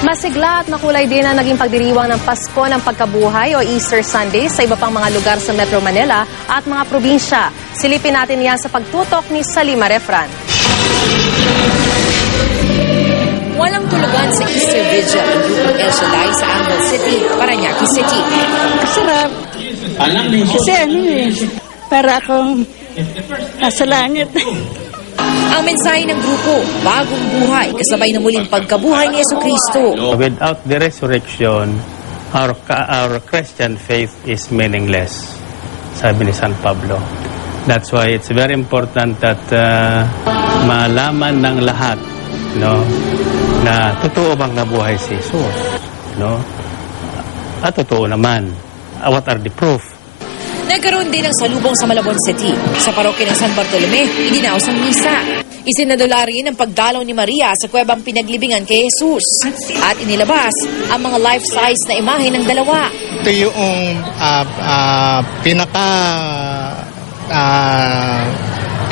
Masigla at makulay din ang naging pagdiriwang ng Pasko ng Pagkabuhay o Easter Sunday sa iba pang mga lugar sa Metro Manila at mga probinsya. Silipin natin yan sa pagtutok ni Salima Refran. Walang tulugan sa Easter Vigil ang grupong El Shaddai sa Angle City, Parañaque City. Sarap. Kasi para akong nasa langit. Ang mensahe ng grupo, bagong buhay, kasabay ng muling pagkabuhay ni Jesucristo. Without the resurrection, our Christian faith is meaningless, sabi ni San Pablo. That's why it's very important that malaman ng lahat, na totoo bang nabuhay si Jesus, At totoo naman. What are the proof? Nagkaroon din ng salubong sa Malabon City. Sa parokya ng San Bartolome, idinaos ang misa. Isinadula rin ang pagdalaw ni Maria sa kuwebang pinaglibingan kay Jesus. At inilabas ang mga life-size na imahe ng dalawa. Ito yung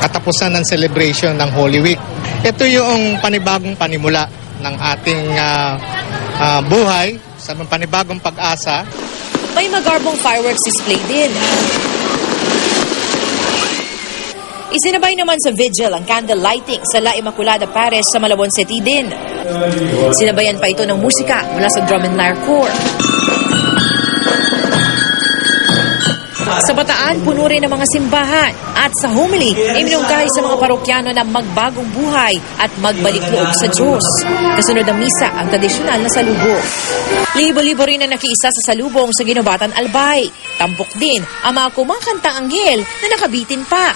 katapusan ng celebration ng Holy Week. Ito yung panibagong panimula ng ating buhay sa panibagong pag-asa. May magarbong fireworks display din. Isinabay naman sa vigil ang candle lighting sa La Immaculada Parish sa Malabon City din. Sinabayan pa ito ng musika mula sa Drum and Lyre Corps. Sa Bataan, puno rin ang mga simbahan at sa homily, iminungkahi sa mga parokyano na magbagong buhay at magbalik loob sa Diyos. Kasunod ng misa ang tradisyonal na salubong. Libo-libo rin ang nakiisa sa salubong sa Ginobatan Albay. Tampok din ang mga kumakantang anghel na nakabitin pa.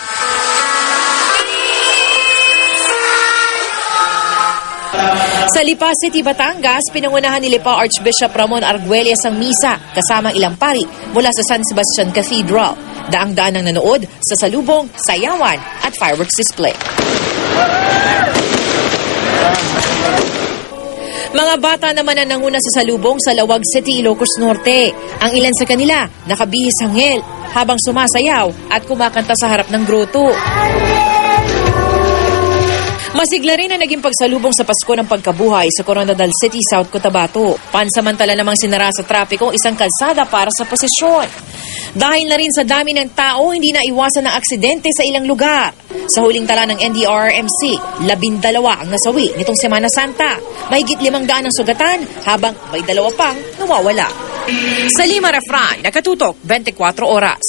Sa Lipa City, Batangas, pinangunahan ni Lipa Archbishop Ramon Arguelles ang misa kasama ilang pari mula sa San Sebastian Cathedral. Daang-daan ang nanood sa salubong, sayawan at fireworks display. Mga bata naman ang nanguna sa salubong sa Lawag City, Ilocos Norte. Ang ilan sa kanila nakabihis anghel habang sumasayaw at kumakanta sa harap ng groto. Masigla rin ang naging pagsalubong sa Pasko ng Pagkabuhay sa Coronadal City, South Cotabato. Pansamantala namang sinara sa trapiko isang kalsada para sa posisyon. Dahil na rin sa dami ng tao, hindi na iwasan ng aksidente sa ilang lugar. Sa huling tala ng NDRRMC, 12 ang nasawi nitong Semana Santa. Mahigit 500 ang sugatan habang may 2 pang nawawala. Salima Refran, nakatutok 24 oras.